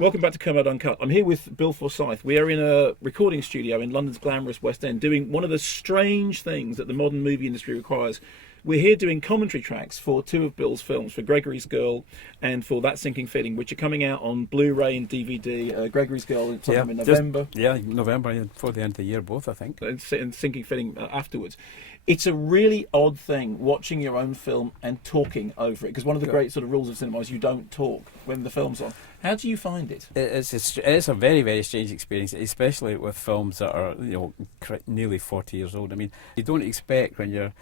Welcome back to Kermode Uncut. I'm here with Bill Forsyth. We are in a recording studio in London's glamorous West End doing one of the strange things that the modern movie industry requires. We're here doing commentary tracks for two of Bill's films, for Gregory's Girl and for That Sinking Feeling, which are coming out on Blu-ray and DVD. Gregory's Girl sometime in November. November, before the end of the year, both, I think. And Sinking Feeling afterwards. It's a really odd thing watching your own film and talking over it, because one of the great sort of rules of cinema is you don't talk when the film's on. How do you find it? It's a very, very strange experience, especially with films that are nearly 40 years old. I mean, you don't expect when you're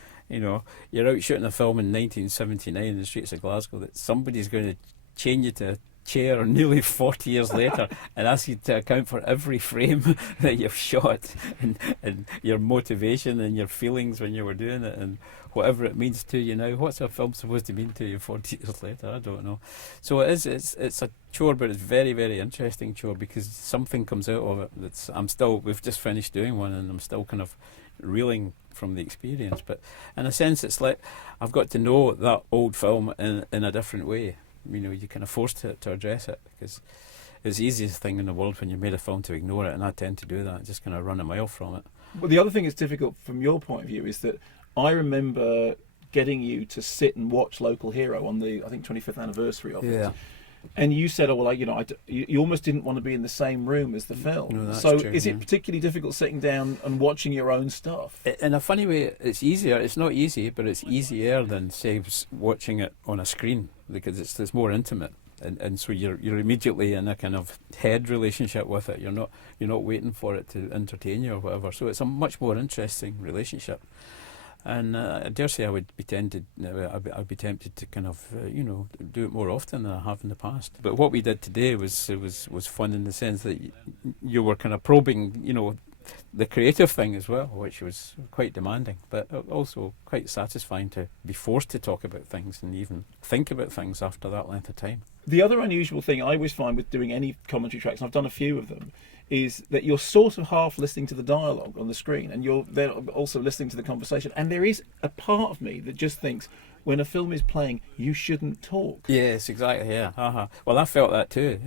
out shooting a film in 1979 in the streets of Glasgow that somebody's going to chain you to a chair nearly 40 years later and ask you to account for every frame that you've shot and your motivation and your feelings when you were doing it and whatever it means to you now. What's a film supposed to mean to you 40 years later? I don't know. So it's a chore, but it's very, very interesting chore because something comes out of it we've just finished doing one and I'm still kind of reeling from the experience. But in a sense, it's like I've got to know that old film in a different way. You kind of forced to address it because it's the easiest thing in the world when you made a film to ignore it, and I tend to do that, just kind of run a mile from it. Well, the other thing that's difficult from your point of view is that I remember getting you to sit and watch Local Hero on the, I think, 25th anniversary of it. And you said, you almost didn't want to be in the same room as the film. No, that's so true, is it particularly difficult sitting down and watching your own stuff? In a funny way, it's easier. It's not easy, but it's easier than, say, watching it on a screen because it's more intimate. And so you're immediately in a kind of head relationship with it. You're not waiting for it to entertain you or whatever. So it's a much more interesting relationship. And I dare say I would be tempted. I'd be tempted to kind of do it more often than I have in the past. But what we did today was fun in the sense that you were kind of probing the creative thing as well, which was quite demanding, but also quite satisfying to be forced to talk about things and even think about things after that length of time. The other unusual thing I always find with doing any commentary tracks, and I've done a few of them, is that you're sort of half listening to the dialogue on the screen and you're there also listening to the conversation. And there is a part of me that just thinks, when a film is playing, you shouldn't talk. Yes, exactly, yeah. Well, I felt that too,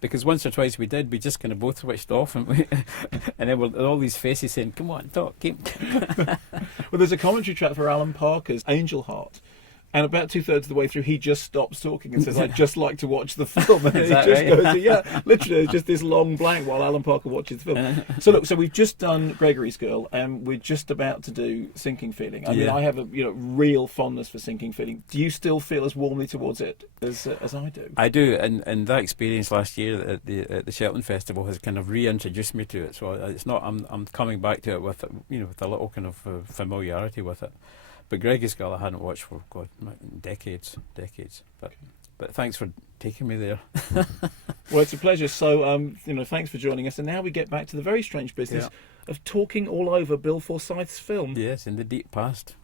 because once or twice we just kind of both switched off and then all these faces saying, come on, talk, keep. Well, there's a commentary track for Alan Parker's Angel Heart. And about 2/3 of the way through, he just stops talking and says, "I'd just like to watch the film." And Is it that just right? goes, literally, it's just this long blank while Alan Parker watches the film. So we've just done Gregory's Girl, and we're just about to do Sinking Feeling. I mean, I have a real fondness for Sinking Feeling. Do you still feel as warmly towards it as I do? I do, and that experience last year at the Shetland Festival has kind of reintroduced me to it. So it's not. I'm coming back to it with with a little kind of familiarity with it. But Gregory's Girl I hadn't watched for decades. But thanks for taking me there. Well, it's a pleasure. So thanks for joining us. And now we get back to the very strange business of talking all over Bill Forsyth's film. Yes, in the deep past.